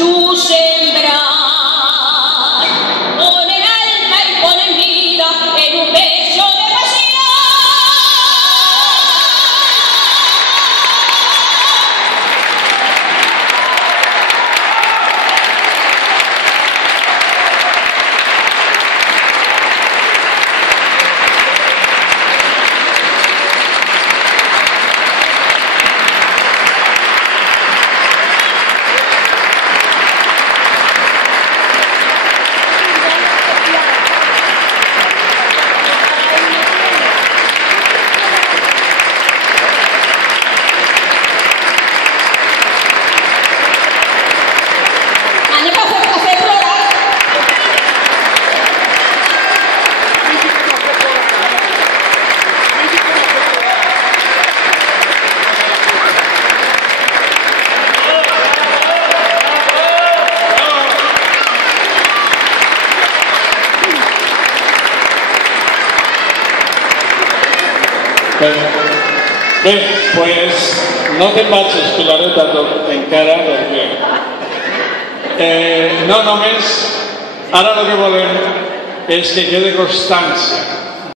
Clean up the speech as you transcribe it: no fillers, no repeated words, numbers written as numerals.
su sembrar. Ponen alma y ponen vida en un beso de pasión. Bé, pues no te'n vagis, Pilareta, encara, perquè no només, ara el que volem és que quede constància